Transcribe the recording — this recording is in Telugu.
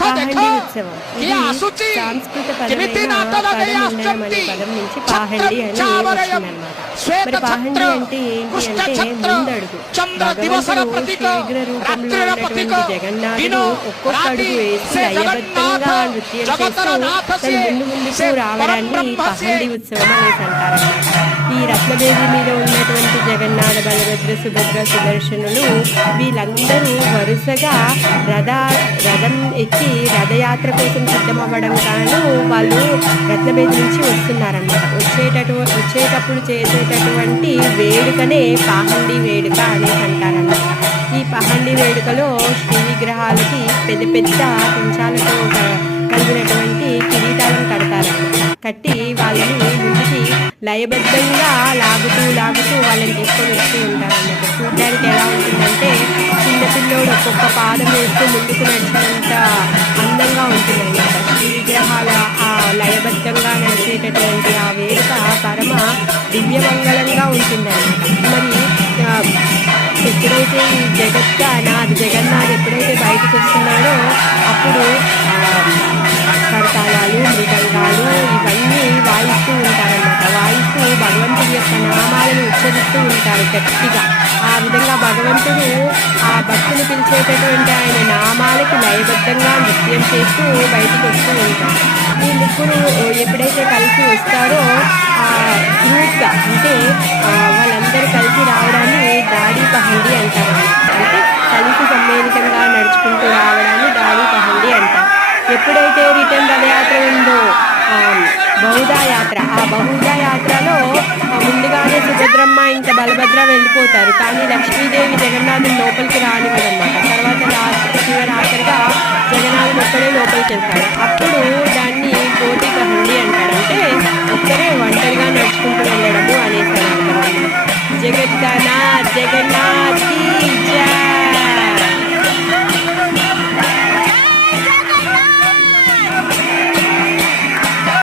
పాహండి ఉత్సవం ఇది సంస్కృత పదమైన పదముండనం అనే పదం నుంచి పాహండి అని వచ్చిందనమాట. మరి పాహండి అంటే ఏంటి అంటే ముందడుగు. భగవంతుడు శీఘ్ర రూపంలో ఉన్నటువంటి జగన్నాథుడు ఒక్కొక్క అడుగు వేసి లయబద్ధంగా నృత్యం చేస్తూ తను ముందుకు రావడాన్ని పాహండి ఉత్సవం అనేసి అంటారన్నమాట. ఈ రత్నబేది మీద ఉన్నటువంటి జగన్నాథ, బలభద్ర, సుభద్ర, సుదర్శనులు వీళ్ళందరూ వరుసగా రథం ఎక్కి రథయాత్ర కోసం సిద్ధమవ్వడం కాను వాళ్ళు రత్నబేది నుంచి వస్తున్నారన్నమాట. వచ్చేటప్పుడు చేసేటటువంటి వేడుకనే పాహండి వేడుక అనేసి అంటారన్నమాట. ఈ పాహండి వేడుకలో శ్రీ విగ్రహాలకి పెద్ద పెద్ద పింఛాలతో కలిగినటువంటి కిరీటాలను కడతారన్నమాట. కట్టి వాళ్ళని ముందుకి లయబద్ధంగా లాగుతూ వాళ్ళని తీసుకొని వస్తూ ఉంటారన్నమాట. చూడడానికి ఎలా ఉంటుందంటే చిన్నపిల్లోడు ఒక్కొక్క పాదం వేస్తూ ముందుకు నడిచినంత అందంగా ఉంటుందన్నమాట. శ్రీ విగ్రహాల ఆ లయబద్ధంగా నడిచేటటువంటి ఆ వేడుక పరమ దివ్యమంగళంగా ఉంటుందన్నమాట. మరి ఎప్పుడైతే ఈ జగన్నాథ్ ఎప్పుడైతే బయటకు వస్తున్నాడో అప్పుడు కరతాళాలు, మృదంగాలు ఇవన్నీ వాయిస్తూ ఉంటారన్నమాట. వాయిస్తూ భగవంతుడి యొక్క నామాలను ఉచ్చరిస్తూ ఉంటారు గట్టిగా. ఆ విధంగా భగవంతుడు ఆ భక్తులు పిలిచేటటువంటి ఆయన నామాలకు లయబద్ధంగా నృత్యం చేస్తూ బయటకు వస్తూ ఉంటారు. ఈ ముగ్గురు ఎప్పుడైతే కలిసి వస్తారో గ్రూప్గా అంటే వాళ్ళందరూ కలిసి రావడాన్ని దాడి పహండి అంటారు. అంటే కలిసి సమ్మేళితంగా నడుచుకుంటూ రావడాన్ని దాడి పహండి అంటారు. ఎప్పుడైతే రిటర్న్ రథయాత్ర ఉందో బహుదా యాత్ర, ఆ బహుదా యాత్రలో ముందుగానే సుభద్రమ్మ ఇంకా బలభద్ర వెళ్ళిపోతారు. కానీ లక్ష్మీదేవి జగన్నాథుని లోపలికి రానివ్వదన్నమాట. తర్వాత శివరాత్రిగా జగన్నాథుని ఒక్కడే లోపలికి వెళ్తాడు. అప్పుడు దాన్ని కోటి పహండి అంటారు. అంటే ఒక్కరే ఒంటరిగా నడుచుకుంటూ వెళ్ళడము అనేసి అర్థం. జగన్నాథ్